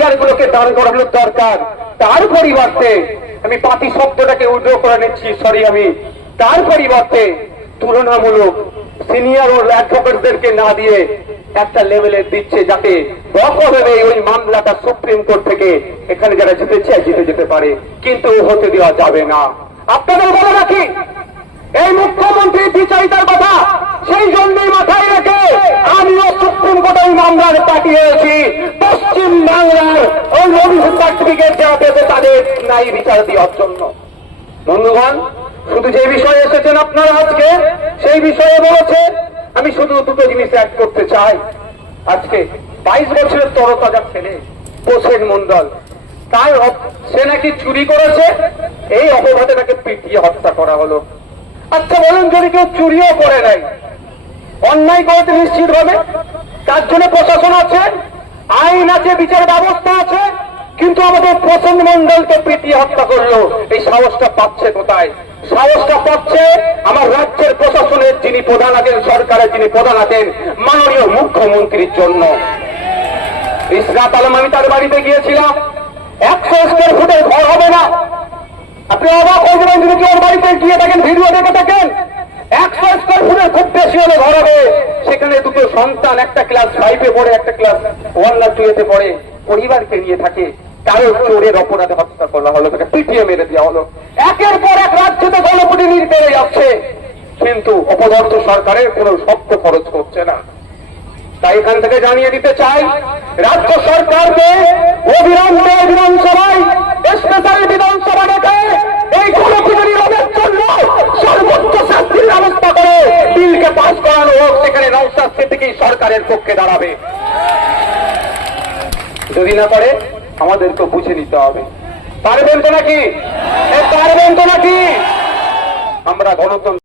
FIR গুলোকে দাঁড় করানোর দরকার। তার পরিবর্তে আমি পার্টি শব্দটাকে উইথড্র করে নিচ্ছি, সরি, আমি তার পরিবর্তে তুলনামূলক সিনিয়র ও অ্যাডভোকেটদেরকে না দিয়ে একটা লেভেলে দিচ্ছে, যাতে রকমভাবে ওই মামলাটা সুপ্রিম কোর্ট থেকে এখানে যারা জিতে চায় জিতে যেতে পারে, কিন্তু হতে দেওয়া যাবে না। আপনাদের বলে রাখি, এই মুখ্যমন্ত্রী বিচারিতার কথা সেই জন্যই মাথায় রেখে আমিও সুপ্রিম কোর্টে ওই মামলার পাঠিয়েছি, পশ্চিম বাংলার ওই অভিযোগ সার্টিফিকেট দেওয়া পেতে তাদের ন্যায় বিচার দেওয়ার জন্য। বন্ধুগণ, শুধু যে বিষয়ে এসেছেন আপনারা আজকে সেই বিষয়ে বলেছে, আমি শুধু দুটো জিনিস অ্যাড করতে চাই। আজকে 22 বছরের তরতাজা ছেলে প্রসেন মন্ডল, তাই সে নাকি চুরি করেছে, এই অপবাদে তাকে পিটিয়ে হত্যা করা হলো। আচ্ছা বলুন, যদি কেউ চুরিও করে নাই, অন্যায় করতে নিশ্চিত হবে, তার জন্য প্রশাসন আছে, আইন আছে, বিচার ব্যবস্থা আছে, কিন্তু আমাদের প্রসেন মন্ডলকে পিটিয়ে হত্যা করলো, এই সাহসটা পাচ্ছে কোথায়? সাহসটা পাচ্ছে আমার রাজ্যের প্রশাসনের যিনি প্রধান আছেন, সরকারের যিনি প্রধান আছেন, মাননীয় মুখ্যমন্ত্রীর জন্য। ইসরাত আলম, আমি তার বাড়িতে গিয়েছিলাম, 100 স্কোয়ার ফুটের ঘর হবে না। আপনি অবাক হয়ে যাবেন যদি ওর বাড়িতে গিয়ে থাকেন, ভিডিও দেখে থাকেন। 100 স্কোয়ার ফুটের খুব বেশি হলে ঘর হবে, সেখানে দুটো সন্তান, একটা ক্লাস 5-এ পড়ে, একটা ক্লাস 1 না 2-তে পড়ে, পরিবারকে নিয়ে থাকে। তারও চোরের অপরাধে হত্যা করা হলো, তাকে পিটিয়ে মেরে দেওয়া হলো। একের পর এক রাজ্যতে গণপ্রতিনিধি বেড়ে যাচ্ছে, কিন্তু অপদার্থ সরকারের কোনো শব্দ খরচ করছে না। তাই এখান থেকে জানিয়ে দিতে চাই, রাজ্য সরকারকে অবিলম্বে বিধানসভায় স্পেশাল বিধানসভা ডেকে এই গণপ্রতিনিধি রোধের জন্য সর্বোচ্চ শাস্তির ব্যবস্থা করে বিলকে পাস করানো হোক। সেখানে নওশাদ সিদ্দিকী সরকারের পক্ষে দাঁড়াবে। যদি না করে আমাদেরকে বুঝে নিতে হবে। পারবেন তো নাকি? পারবেন তো নাকি? আমরা গণতন্ত্র